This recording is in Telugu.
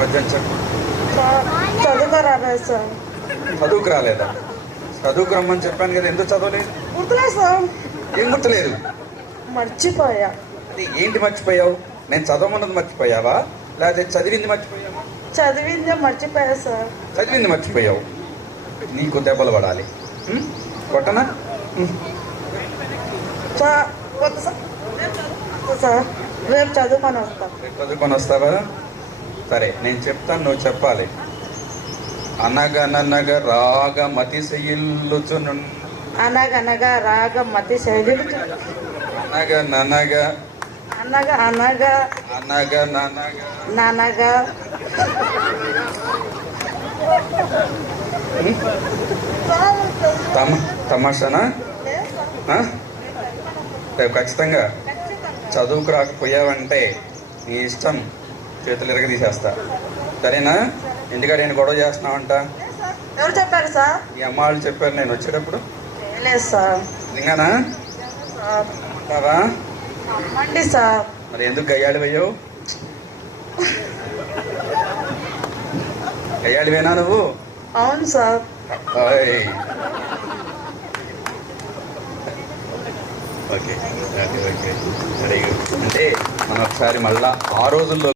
పద్యం చెప్పు. చదువుకు రాలేదు సార్. చదువుకు రాలేదా? చదువుకు రమ్మని చెప్పాను కదా, ఎందుకు చదవలేదు? గుర్తులేదు సార్. ఏం గుర్తులేదు? మర్చిపోయా. అది ఏంటి మర్చిపోయావు? నేను చదవమన్నది మర్చిపోయావా, లేకపోతే చదివింది మర్చిపోయావా? చదివిందే మర్చిపోయా సార్. చదివింది మర్చిపోయావు. నీకు దెబ్బలు పడాలి. కొట్టనా? సార్ రేపు చదువుకొని వస్తా. రేపు చదువుకొని వస్తావా? సరే, నేను చెప్తాను, నువ్వు చెప్పాలి. అనగననగ రాగమతిశయిల్లుచును. అనగనగా రాగం మతి శైలి. అనగననగ అనగా అనగా అనగననగ నానగా తమాషానా? రేపు ఖచ్చితంగా చదువుకు రాకపోయావంటే నీ ఇష్టం, చేతులు ఎరగ తీసేస్తా. సరేనా? ఇంటికాడ నేను గొడవ చేస్తున్నావంట. ఎవరు చెప్పారు సార్? ఈ అమ్మ వాళ్ళు చెప్పారు నేను వచ్చేటప్పుడు. లేదు సార్. నిజంగానా? అంటావా? అమ్మండి సార్. మరి ఎందుకు గయ్యాళి పోయావు? గయ్యాళివేనా నువ్వు? అవును సార్. Okay okay okay. అంటే మనం ఒకసారి మళ్ళా ఆ రోజుల్లో